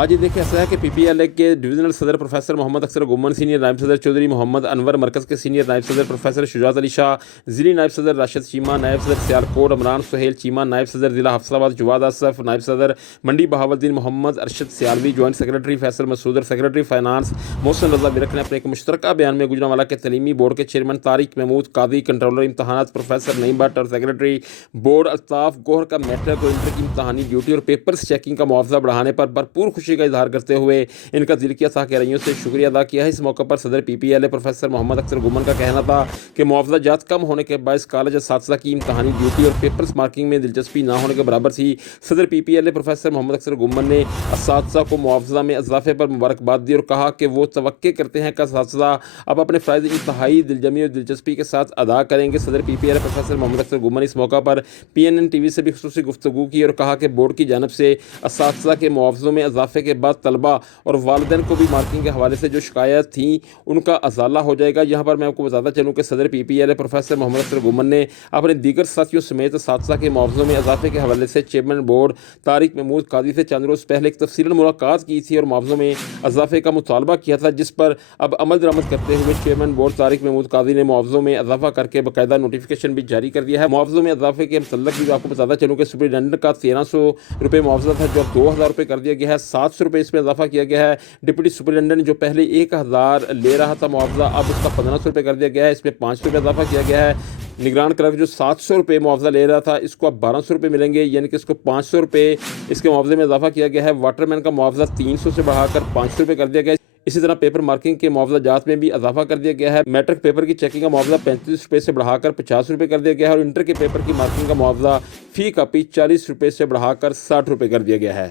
آج یہ دیکھیں ایسا ہے کہ PPLA کے ڈویژنل صدر پروفیسر محمد اکثر گمن، سینئر نائب صدر چودھری محمد انور، مرکز کے سینئر نائب صدر پروفیسر شجاعت علی شاہ، ضلعی نائب صدر راشد چیمہ، نائب صدر سیالکوٹ عمران سہیل چیمہ، نائب صدر ضلع حفص آباد جواد آصف، نائب صدر منڈی بہاولدین محمد ارشد سیالوی، جوائنٹ سیکرٹری فیصل مسعود اور سیکرٹری فائنانس محسن رضا ورک نے اپنے ایک مشترکہ بیان میں گوجرانوالہ کے تعلیمی بورڈ کے چیئرمین طارق محمود قاضی، کنٹرولر امتحانات پروفیسر نعیم بٹ اور سیکرٹری بورڈ الطاف گوہر کا میٹرک اور انٹر کی امتحانی ڈیوٹی اور پیپرز چیکنگ کا معاوضہ بڑھانے پر بھرپور خوشی کا اظہار کرتے ہوئے ان کا دل کی عطا کیرائیوں سے شکریہ ادا کیا ہے۔ اس موقع پر صدر PPLA پروفیسر محمد اکثر گمن کا کہنا تھا کہ معاوضہ جات کم ہونے کے باعث کالج اساتذہ کی امتحانی ڈیوٹی اور پیپرز مارکنگ میں دلچسپی نہ ہونے کے برابر تھی۔ صدر PPLA پروفیسر محمد اکثر گمن نے اساتذہ کو معاوضہ میں اضافے پر مبارکباد دی اور کہا کہ وہ توقع کرتے ہیں کہ اساتذہ اب اپنے فرائض انتہائی دلجمی اور دلچسپی کے ساتھ ادا کریں گے۔ صدر PPLA پروفیسر محمد اکثر گمن اس موقع پر PNN TV سے بھی خصوصی گفتگو کی اور کہا کہ بورڈ کی جانب سے اساتذہ کے معاوضوں میں اضافے کے بعد طلبہ اور والدین کو بھی مارکنگ کے حوالے سے جو شکایات تھیں ان کا ازالہ ہو جائے گا۔ یہاں پر میں آپ کو بتاتا چلوں کہ صدر PPLA پروفیسر محمد اکثر گمن نے اپنے دیگر ساتھیوں سمیت اساتذہ کے معاوضوں میں اضافے کے حوالے سے چیئرمین بورڈ طارق محمود قاضی سے چند روز پہلے ایک تفصیلی ملاقات کی تھی اور معاوضوں میں اضافے کا مطالبہ کیا تھا، جس پر اب عمل درآمد کرتے ہوئے چیئرمین بورڈ طارق محمود قاضی نے معاوضوں میں اضافہ کر کے باقاعدہ نوٹیفیکیشن بھی جاری کر دیا ہے۔ معاوضوں میں اضافے کے متعلق بھی آپ کو بتاتا چلوں کہ سپرنٹینڈنٹ کا 1300 روپے معاوضہ تھا جو اب 2000 روپے کر دیا گیا ہے، 700 روپے اس میں اضافہ کیا گیا ہے۔ ڈپٹی سپرنٹینڈنٹ جو پہلے 1000 لے رہا تھا معاوضہ، اب اس کا 1500 روپے کر دیا گیا ہے، اس میں 500 روپے اضافہ کیا گیا ہے۔ نگران کلرک جو 700 روپے معاوضہ لے رہا تھا، اس کو اب 1200 روپے ملیں گے، یعنی کہ اس کو 500 روپے اس کے معاوضے میں اضافہ کیا گیا ہے۔ واٹر مین کا معاوضہ 300 سے بڑھا کر 500 روپے کر دیا گیا ہے۔ اسی طرح پیپر مارکنگ کے معاوضہ جات میں بھی اضافہ کر دیا گیا ہے۔ میٹرک پیپر کی چیکنگ کا معاوضہ 35 روپے سے بڑھا کر 50 روپے کر دیا گیا ہے اور انٹر کے پیپر کی مارکنگ کا معاوضہ فی کاپی 40 روپے سے بڑھا کر 60 روپے کر دیا گیا ہے۔